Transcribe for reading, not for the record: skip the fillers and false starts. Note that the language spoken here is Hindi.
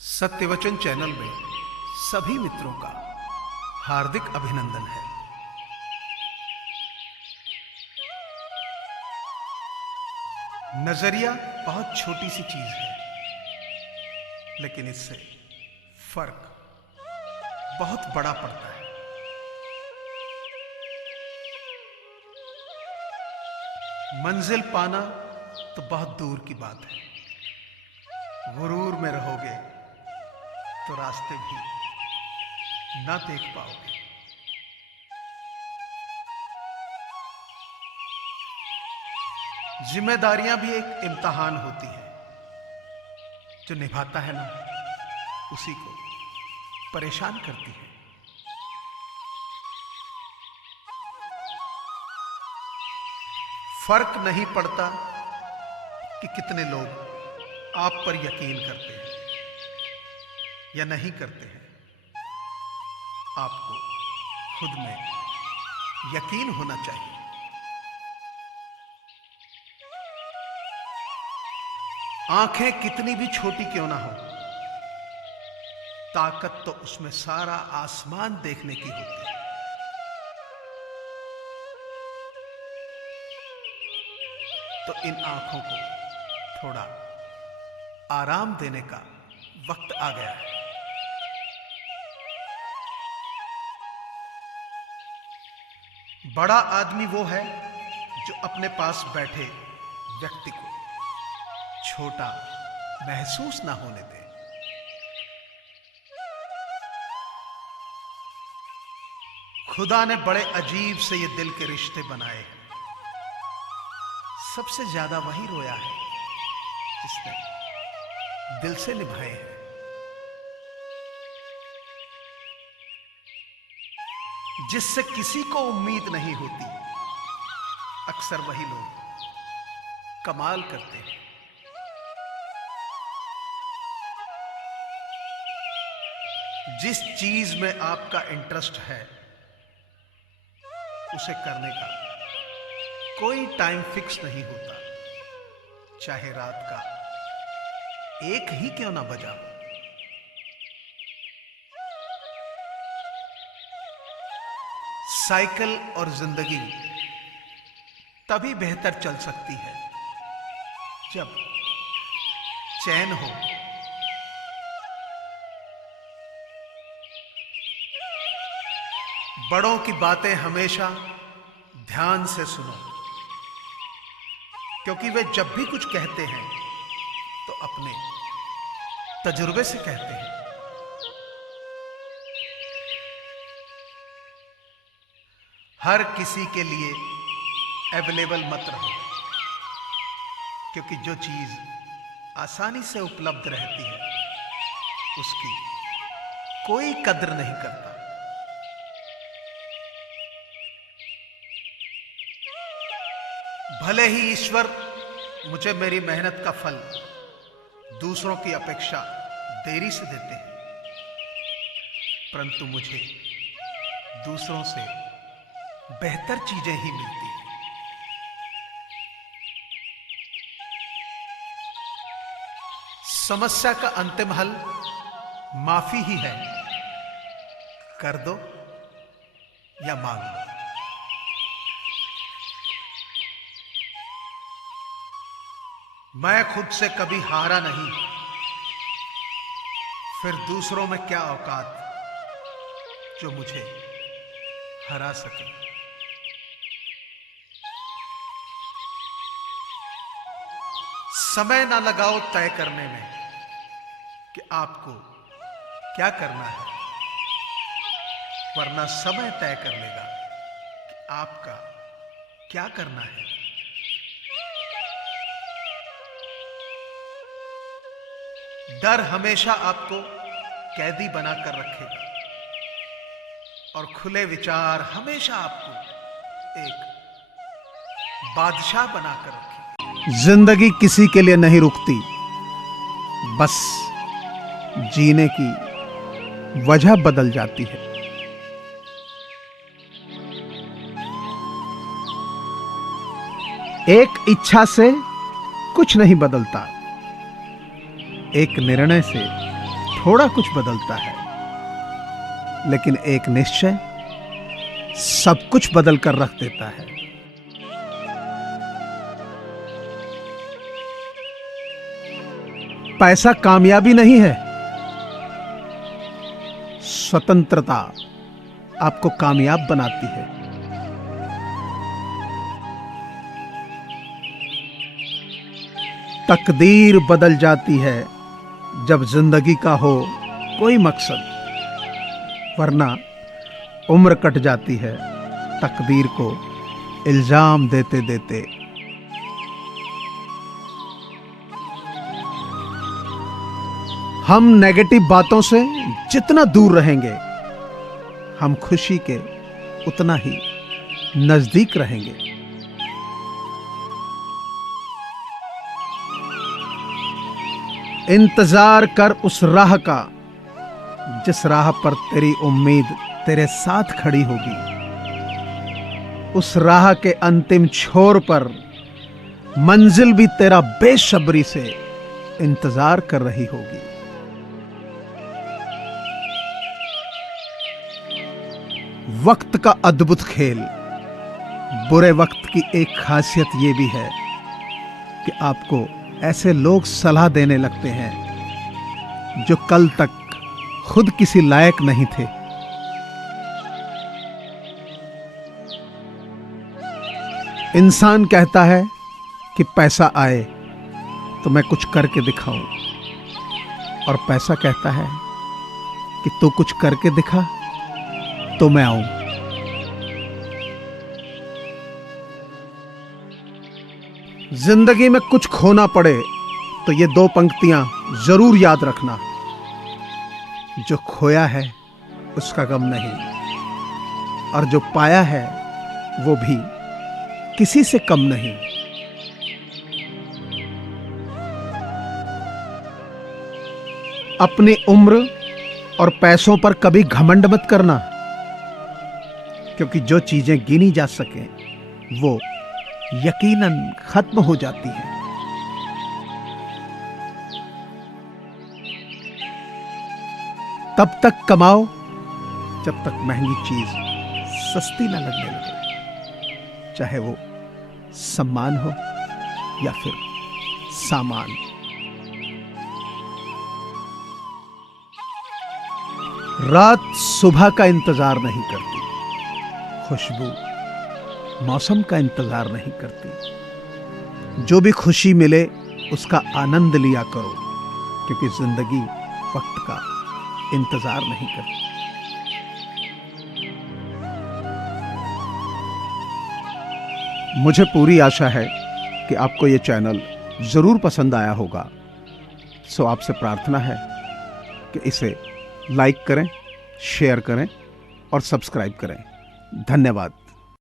सत्यवचन चैनल में सभी मित्रों का हार्दिक अभिनंदन है। नजरिया बहुत छोटी सी चीज है, लेकिन इससे फर्क बहुत बड़ा पड़ता है। मंजिल पाना तो बहुत दूर की बात है, गुरूर में रहोगे तो रास्ते भी ना देख पाओगे। जिम्मेदारियां भी एक इम्तिहान होती है, जो निभाता है ना उसी को परेशान करती है। फर्क नहीं पड़ता कि कितने लोग आप पर यकीन करते हैं या नहीं करते हैं, आपको खुद में यकीन होना चाहिए। आंखें कितनी भी छोटी क्यों ना हो, ताकत तो उसमें सारा आसमान देखने की होती है। तो इन आंखों को थोड़ा आराम देने का वक्त आ गया है। बड़ा आदमी वो है जो अपने पास बैठे व्यक्ति को छोटा महसूस ना होने दे। खुदा ने बड़े अजीब से ये दिल के रिश्ते बनाए हैं। सबसे ज्यादा वही रोया है जिसने दिल से निभाए हैं। जिससे किसी को उम्मीद नहीं होती, अक्सर वही लोग कमाल करते हैं। जिस चीज में आपका इंटरेस्ट है, उसे करने का कोई टाइम फिक्स नहीं होता, चाहे रात का 1 ही क्यों ना बजा। साइकिल और जिंदगी तभी बेहतर चल सकती है जब चैन हो। बड़ों की बातें हमेशा ध्यान से सुनो, क्योंकि वे जब भी कुछ कहते हैं तो अपने तजुर्बे से कहते हैं। हर किसी के लिए अवेलेबल मत रहो, क्योंकि जो चीज आसानी से उपलब्ध रहती है उसकी कोई कद्र नहीं करता। भले ही ईश्वर मुझे मेरी मेहनत का फल दूसरों की अपेक्षा देरी से देते हैं, परंतु मुझे दूसरों से बेहतर चीजें ही मिलती हैं। समस्या का अंतिम हल माफी ही है, कर दो या मांग लो। मैं खुद से कभी हारा नहीं, फिर दूसरों में क्या औकात जो मुझे हरा सके। समय ना लगाओ तय करने में कि आपको क्या करना है, वरना समय तय कर लेगा कि आपका क्या करना है। डर हमेशा आपको कैदी बनाकर रखेगा और खुले विचार हमेशा आपको एक बादशाह बनाकर रखेगा। जिंदगी किसी के लिए नहीं रुकती, बस जीने की वजह बदल जाती है। एक इच्छा से कुछ नहीं बदलता, एक निर्णय से थोड़ा कुछ बदलता है, लेकिन एक निश्चय सब कुछ बदल कर रख देता है। पैसा कामयाबी नहीं है, स्वतंत्रता आपको कामयाब बनाती है। तकदीर बदल जाती है जब जिंदगी का हो कोई मकसद, वरना उम्र कट जाती है तकदीर को इल्जाम देते देते। हम नेगेटिव बातों से जितना दूर रहेंगे, हम खुशी के उतना ही नजदीक रहेंगे। इंतजार कर उस राह का जिस राह पर तेरी उम्मीद तेरे साथ खड़ी होगी। उस राह के अंतिम छोर पर मंजिल भी तेरा बेसब्री से इंतजार कर रही होगी। वक्त का अद्भुत खेल। बुरे वक्त की एक खासियत यह भी है कि आपको ऐसे लोग सलाह देने लगते हैं जो कल तक खुद किसी लायक नहीं थे। इंसान कहता है कि पैसा आए तो मैं कुछ करके दिखाऊं, और पैसा कहता है कि तू कुछ करके दिखा तो मैं आऊं। जिंदगी में कुछ खोना पड़े तो ये दो पंक्तियां जरूर याद रखना। जो खोया है उसका गम नहीं, और जो पाया है वो भी किसी से कम नहीं। अपनी उम्र और पैसों पर कभी घमंड मत करना, क्योंकि जो चीजें गिनी जा सके वो यकीनन खत्म हो जाती हैं। तब तक कमाओ जब तक महंगी चीज सस्ती न लगने लगे, चाहे वो सम्मान हो या फिर सामान। रात सुबह का इंतजार नहीं करती, खुशबू मौसम का इंतजार नहीं करती। जो भी खुशी मिले उसका आनंद लिया करो, क्योंकि जिंदगी वक्त का इंतजार नहीं करती। मुझे पूरी आशा है कि आपको यह चैनल जरूर पसंद आया होगा। सो आपसे प्रार्थना है कि इसे लाइक करें, शेयर करें और सब्सक्राइब करें। धन्यवाद।